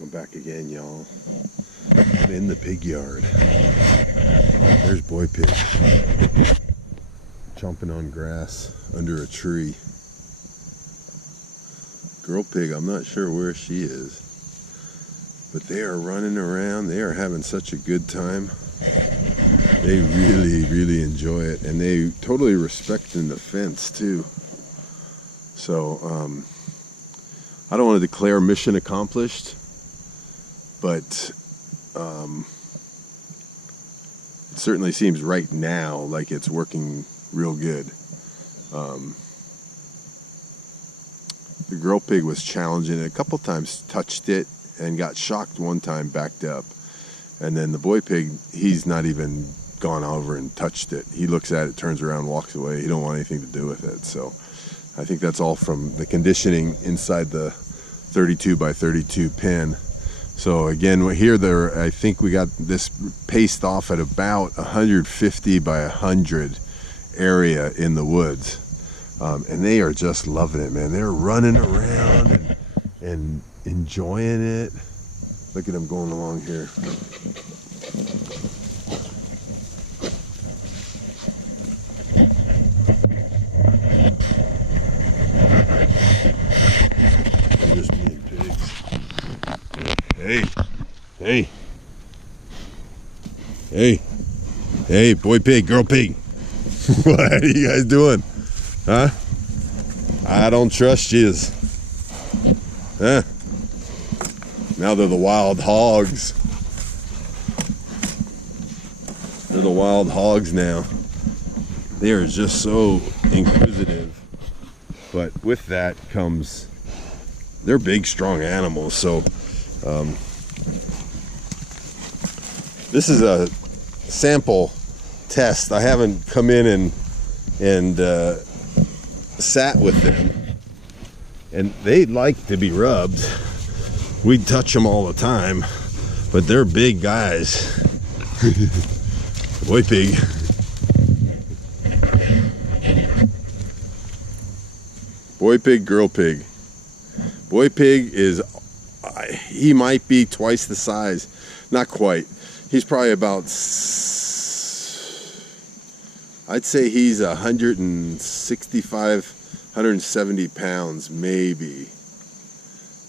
Welcome back again, y'all. I'm in the pig yard. There's Boy Pig chomping on grass under a tree. Girl Pig, I'm not sure where she is, but they are running around. They are having such a good time. They really enjoy it, and they totally respecting the fence too. So I don't want to declare mission accomplished, but it certainly seems right now like it's working real good. The girl pig was challenging it a couple times, touched it and got shocked one time, backed up. And then the boy pig, he's not even gone over and touched it. He looks at it, turns around, walks away. He don't want anything to do with it. So I think that's all from the conditioning inside the 32 by 32 pen. So again, here I think we got this paced off at about 150 by 100 area in the woods. And they are just loving it, man. They're running around and enjoying it. Look at them going along here. They're just being pigs. Hey, boy pig, girl pig. What are you guys doing? Huh? I don't trust yous. Huh? Now they're the wild hogs. They're the wild hogs now. They are just so inquisitive. But with that comes, they're big, strong animals. So this is a sample test. I haven't come in and sat with them, and they like to be rubbed. We touch them all the time, but they're big guys. Boy pig. Boy pig, girl pig. Boy pig he might be twice the size. Not quite. He's probably about, I'd say he's 165, 170 pounds, maybe.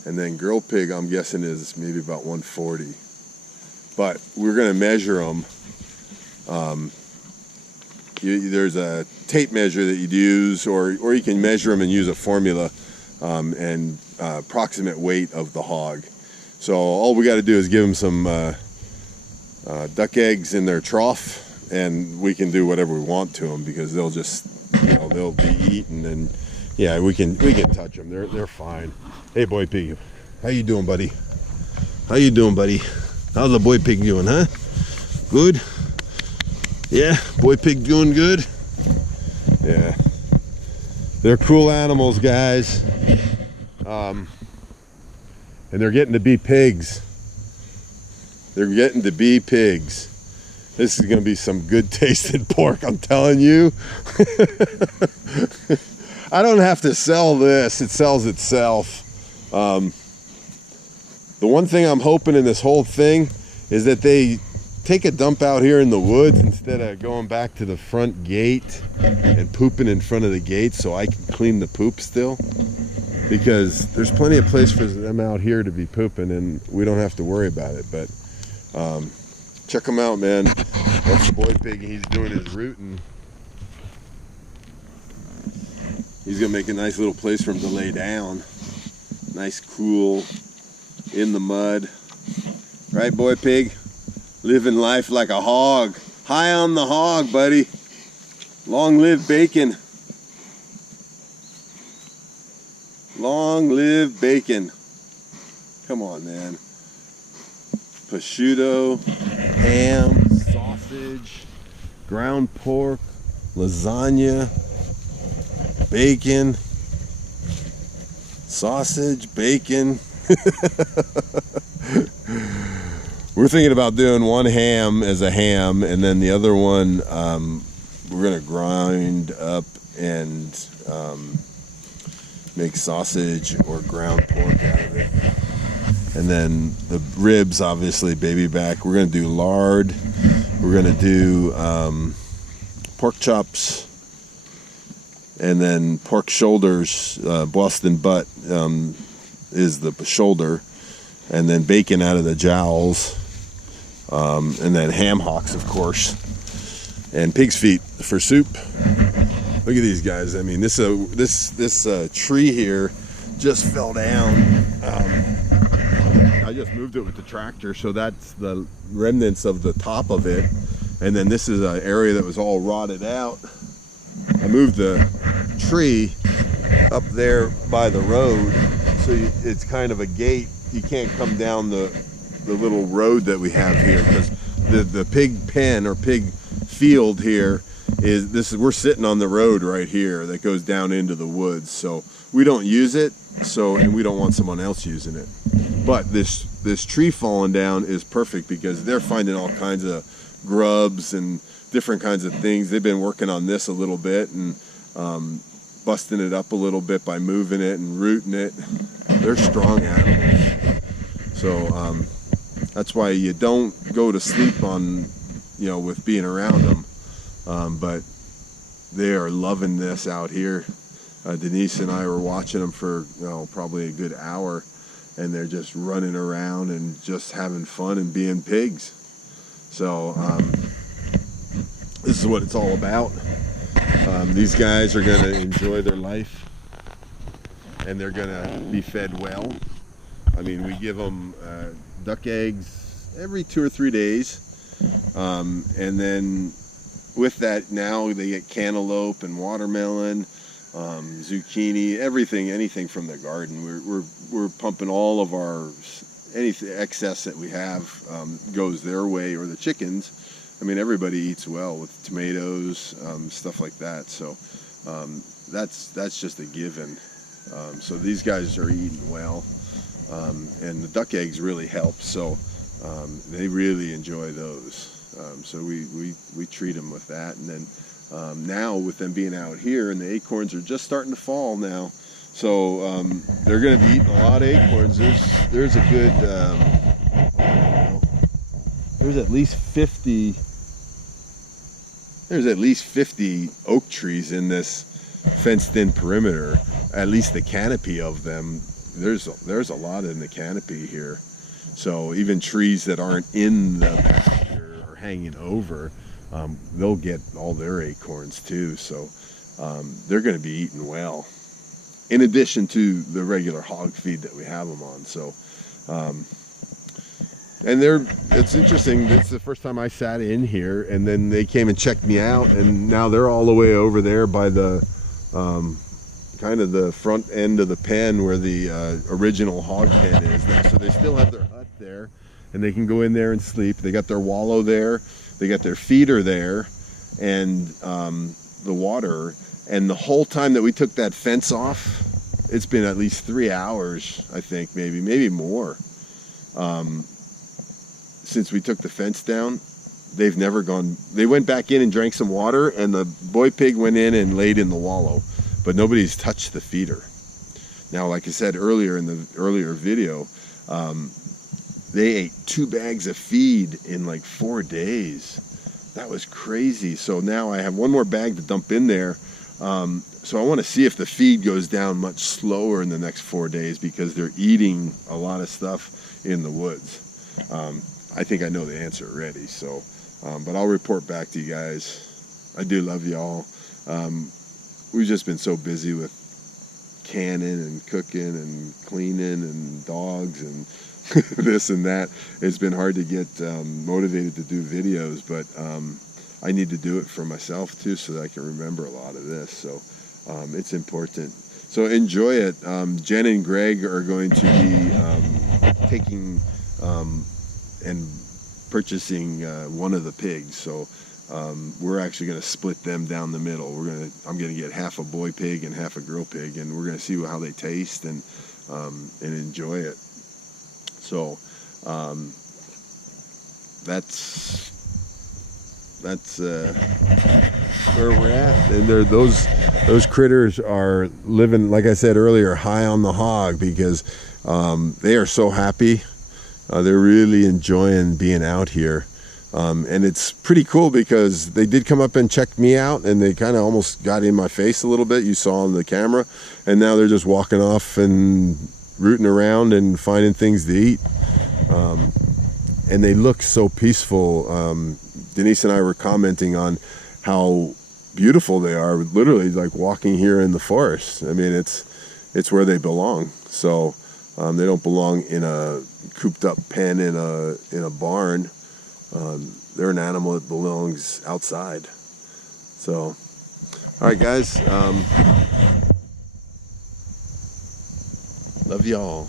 And then girl pig, I'm guessing, is maybe about 140. But we're going to measure them. There's a tape measure that you'd use, or you can measure them and use a formula and approximate weight of the hog. So all we got to do is give them some duck eggs in their trough, and we can do whatever we want to them, because they'll just, they'll be eaten, and yeah, we can touch them. They're fine. Hey, boy pig, how you doing, buddy? How you doing, buddy? How's the boy pig doing, huh? Good? Yeah, boy pig doing good? Yeah. They're cool animals, guys. And they're getting to be pigs. They're getting to be pigs. This is going to be some good tasting pork, I'm telling you. I don't have to sell this. It sells itself. The one thing I'm hoping in this whole thing is that they take a dump out here in the woods instead of going back to the front gate and pooping in front of the gate, so I can clean the poop still. Because there's plenty of place for them out here to be pooping, and we don't have to worry about it. But check them out, man. That's the boy pig. He's doing his rooting. He's gonna make a nice little place for him to lay down. Nice, cool, in the mud. Right, boy pig? Living life like a hog. High on the hog, buddy. Long live bacon. Long live bacon. Come on, man. Prosciutto, ham, sausage, ground pork, lasagna, bacon, sausage, bacon. We're thinking about doing one ham as a ham, and then the other one we're going to grind up and make sausage or ground pork out of it. And then the ribs, obviously, baby back. We're going to do lard. We're going to do pork chops. And then pork shoulders, Boston butt is the shoulder. And then bacon out of the jowls. And then ham hocks, of course. And pig's feet for soup. Look at these guys. I mean, this tree here just fell down. I just moved it with the tractor, so that's the remnants of the top of it. And then this is an area that was all rotted out. I moved the tree up there by the road, so it's kind of a gate. You can't come down the little road that we have here, because the pig pen or pig field here we're sitting on the road right here that goes down into the woods, so we don't use it, and we don't want someone else using it. But this tree falling down is perfect because they're finding all kinds of grubs and different kinds of things. They've been working on this a little bit and busting it up a little bit by moving it and rooting it. They're strong animals, so that's why you don't go to sleep on, with being around them. But they are loving this out here. Denise and I were watching them for probably a good hour, and they're just running around and just having fun and being pigs. So this is what it's all about. These guys are going to enjoy their life, and they're going to be fed well. I mean, we give them duck eggs every 2 or 3 days, and then with that, now they get cantaloupe and watermelon, zucchini, anything from the garden. We're pumping all of any excess that we have goes their way, or the chickens. I mean, everybody eats well with tomatoes, stuff like that. So that's just a given. So these guys are eating well, and the duck eggs really help. So they really enjoy those. So we treat them with that, and then now with them being out here, and the acorns are just starting to fall now, so they're going to be eating a lot of acorns. There's a good there's at least 50 oak trees in this fenced-in perimeter. At least the canopy of them. There's a lot in the canopy here. So even trees that aren't in the pasture or hanging over, they'll get all their acorns too. So they're going to be eating well, in addition to the regular hog feed that we have them on. So and it's interesting. It's the first time I sat in here, and then they came and checked me out, and now they're all the way over there by the kind of the front end of the pen where the original hog pen is now. So they still have their hut there, and they can go in there and sleep. They got their wallow there, they got their feeder there, and the water. And the whole time that we took that fence off, it's been at least 3 hours, I think, maybe more, since we took the fence down. They've never gone. They went back in and drank some water, and the boy pig went in and laid in the wallow, but nobody's touched the feeder. Now, like I said earlier in the earlier video, they ate 2 bags of feed in like 4 days. That was crazy. So now I have 1 more bag to dump in there. So I want to see if the feed goes down much slower in the next 4 days, because they're eating a lot of stuff in the woods. I think I know the answer already. So, but I'll report back to you guys. I do love y'all. We've just been so busy with canning and cooking and cleaning and dogs and this and that. It's been hard to get motivated to do videos, but I need to do it for myself too, so that I can remember a lot of this. So it's important. So enjoy it. Jen and Greg are going to be taking and purchasing one of the pigs. So we're actually going to split them down the middle. I'm going to get half a boy pig and half a girl pig, and we're going to see how they taste and enjoy it. So that's where we're at, and those critters are living, like I said earlier, high on the hog, because they are so happy. They're really enjoying being out here. And it's pretty cool because they did come up and check me out, and they kind of almost got in my face a little bit. You saw on the camera, and now they're just walking off and rooting around and finding things to eat. And they look so peaceful. Denise and I were commenting on how beautiful they are, literally like walking here in the forest. I mean, it's where they belong. So they don't belong in a cooped up pen in a barn. They're an animal that belongs outside. So, all right, guys. Love y'all.